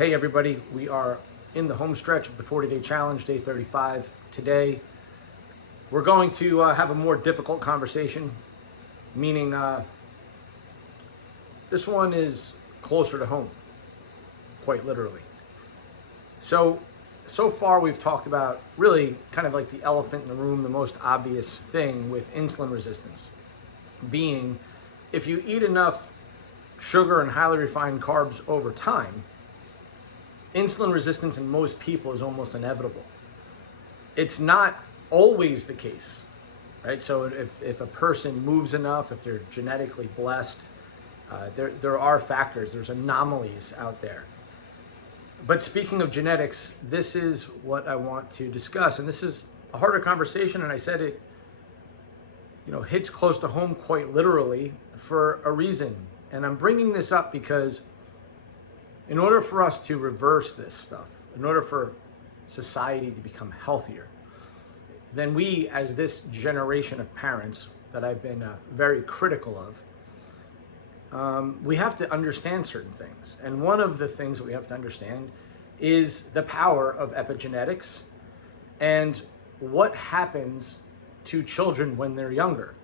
Hey everybody, we are in the home stretch of the 40-day challenge, day 35. Today, we're going to have a more difficult conversation, meaning this one is closer to home, quite literally. So far we've talked about really kind of like the elephant in the room, the most obvious thing with insulin resistance, being if you eat enough sugar and highly refined carbs over time, insulin resistance in most people is almost inevitable. It's not always the case, right? So if a person moves enough, if they're genetically blessed, there are factors, there's anomalies out there. But speaking of genetics, this is what I want to discuss. And this is a harder conversation, and I said it, hits close to home quite literally for a reason. And I'm bringing this up because in order for us to reverse this stuff, in order for society to become healthier, then we, as this generation of parents that I've been very critical of, we have to understand certain things. And one of the things that we have to understand is the power of epigenetics and what happens to children when they're younger.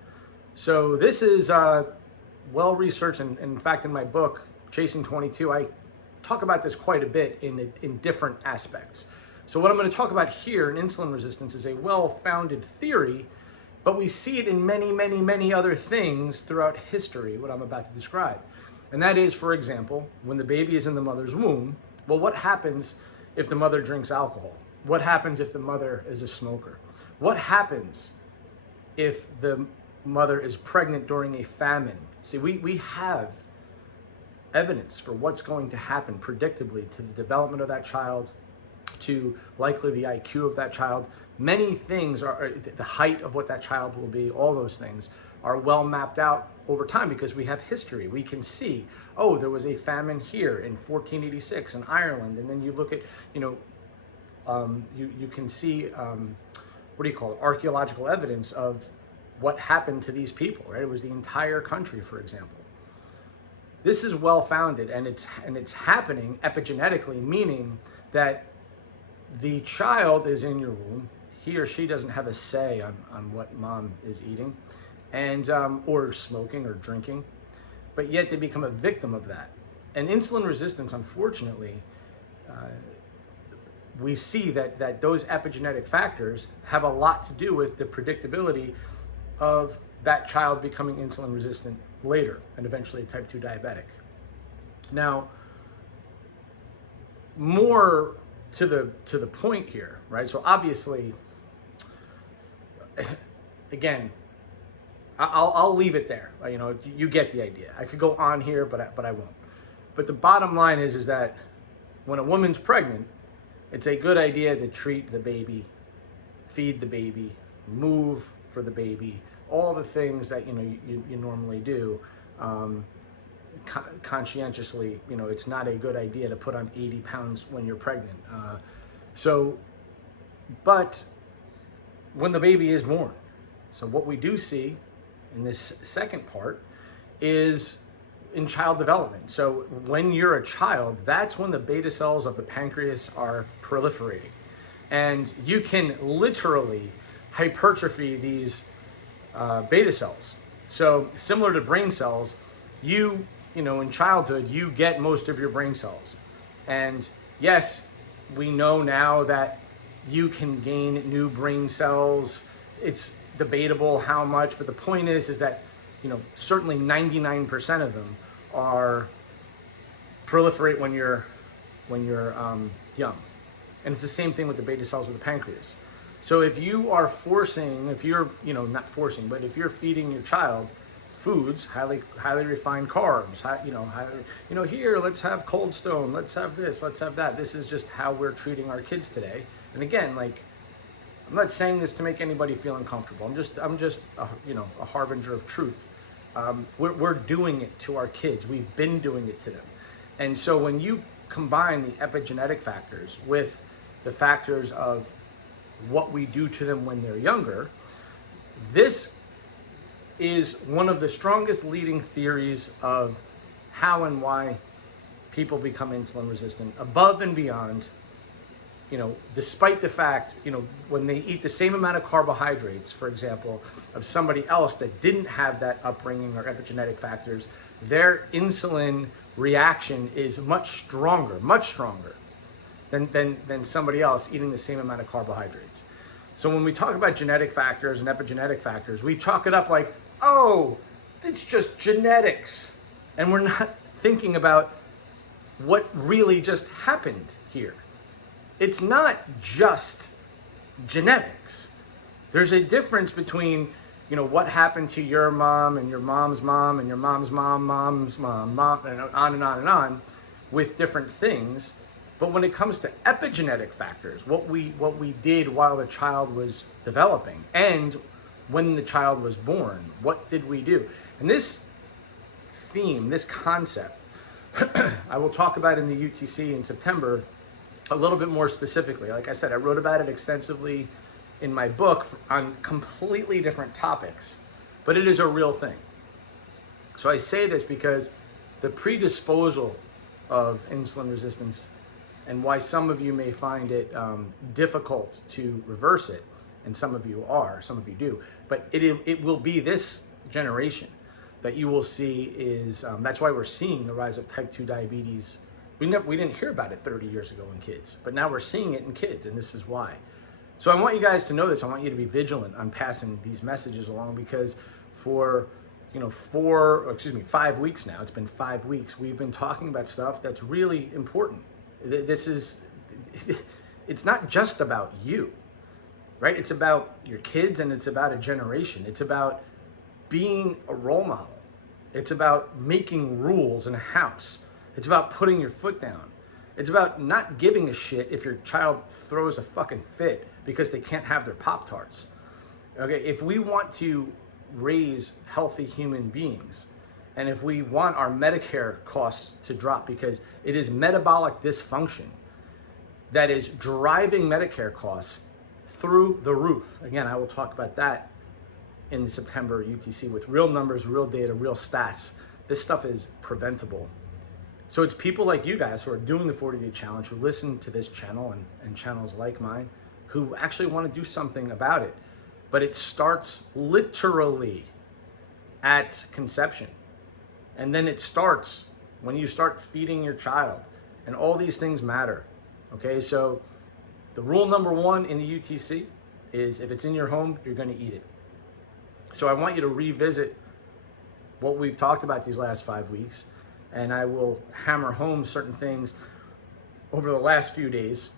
So this is well researched, and in fact in my book, Chasing 22, I talk about this quite a bit in different aspects. So what I'm going to talk about here in insulin resistance is a well-founded theory, but we see it in many, many, many other things throughout history, what I'm about to describe. And that is, for example, when the baby is in the mother's womb, well, what happens if the mother drinks alcohol? What happens if the mother is a smoker? What happens if the mother is pregnant during a famine? See, we have evidence for what's going to happen predictably to the development of that child, to likely the IQ of that child. Many things are, the height of what that child will be, all those things are well mapped out over time because we have history. We can see, oh, there was a famine here in 1486 in Ireland, and then you look at, you can see, archaeological evidence of what happened to these people, right? It was the entire country, for example. This is well-founded, and it's happening epigenetically, meaning that the child is in your womb. He or she doesn't have a say on what mom is eating, and or smoking or drinking, but yet they become a victim of that. And insulin resistance, unfortunately, we see that those epigenetic factors have a lot to do with the predictability of that child becoming insulin resistant later and eventually type 2 diabetic. Now, more to the point here, right? So obviously, again, I'll leave it there. You get the idea. I could go on here, but I won't. But the bottom line is that when a woman's pregnant, it's a good idea to treat the baby, feed the baby, move for the baby, all the things that you normally do. Conscientiously, it's not a good idea to put on 80 pounds when you're pregnant. But when the baby is born, so what we do see in this second part is in child development. So when you're a child, that's when the beta cells of the pancreas are proliferating. And you can literally hypertrophy these beta cells. So similar to brain cells, in childhood, you get most of your brain cells. And yes, we know now that you can gain new brain cells. It's debatable how much, but the point is that, certainly 99% of them are proliferate when you're young. And it's the same thing with the beta cells of the pancreas. So if you are forcing, if you're, not forcing, but if you're feeding your child foods, highly refined carbs, here, let's have Cold Stone, let's have this, let's have that. This is just how we're treating our kids today. And again, I'm not saying this to make anybody feel uncomfortable. I'm just a harbinger of truth. We're doing it to our kids. We've been doing it to them. And so when you combine the epigenetic factors with the factors of what we do to them when they're younger, this is one of the strongest leading theories of how and why people become insulin resistant above and beyond, despite the fact, when they eat the same amount of carbohydrates, for example, of somebody else that didn't have that upbringing or epigenetic factors, their insulin reaction is much stronger than somebody else eating the same amount of carbohydrates. So when we talk about genetic factors and epigenetic factors, we chalk it up like, oh, it's just genetics. And we're not thinking about what really just happened here. It's not just genetics. There's a difference between, what happened to your mom and your mom's mom and your mom's mom's mom, and on and on and on with different things. But when it comes to epigenetic factors, what we did while the child was developing and when the child was born, what did we do? And this theme, this concept, I will talk about in the UTC in September a little bit more specifically. Like I said, I wrote about it extensively in my book on completely different topics, but it is a real thing. So I say this because the predisposal of insulin resistance and why some of you may find it difficult to reverse it, and some of you do, but it will be this generation that you will see is, that's why we're seeing the rise of type 2 diabetes. We didn't hear about it 30 years ago in kids, but now we're seeing it in kids, and this is why. So I want you guys to know this. I want you to be vigilant on passing these messages along, because for 5 weeks now, it's been 5 weeks, we've been talking about stuff that's really important. It's not just about you, right? It's about your kids, and it's about a generation. It's about being a role model. It's about making rules in a house. It's about putting your foot down. It's about not giving a shit if your child throws a fucking fit because they can't have their Pop-Tarts. Okay, if we want to raise healthy human beings, and if we want our Medicare costs to drop, because it is metabolic dysfunction that is driving Medicare costs through the roof. Again, I will talk about that in the September UTC with real numbers, real data, real stats. This stuff is preventable. So it's people like you guys who are doing the 40-day challenge, who listen to this channel and channels like mine, who actually want to do something about it. But it starts literally at conception. And then it starts when you start feeding your child. And all these things matter. Okay, so the rule number 1 in the UTC is if it's in your home, you're going to eat it. So I want you to revisit what we've talked about these last 5 weeks. And I will hammer home certain things over the last few days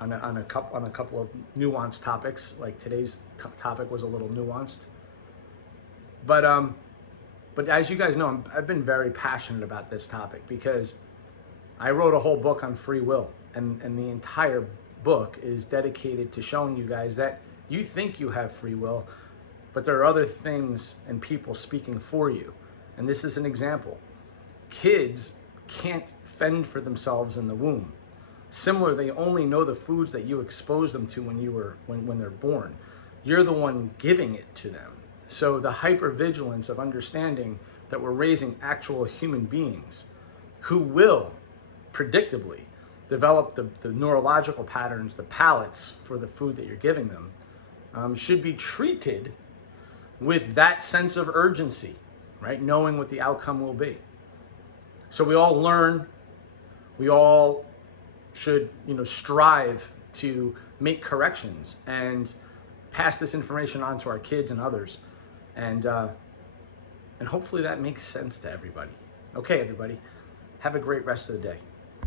on a couple of nuanced topics. Like today's topic was a little nuanced. But as you guys know, I've been very passionate about this topic because I wrote a whole book on free will. And the entire book is dedicated to showing you guys that you think you have free will, but there are other things and people speaking for you. And this is an example. Kids can't fend for themselves in the womb. Similar, they only know the foods that you expose them to when they're born. You're the one giving it to them. So the hypervigilance of understanding that we're raising actual human beings who will predictably develop the neurological patterns, the palates for the food that you're giving them, should be treated with that sense of urgency, right? Knowing what the outcome will be. So we all learn, we all should, strive to make corrections and pass this information on to our kids and others. And hopefully that makes sense to everybody. Okay, everybody, have a great rest of the day.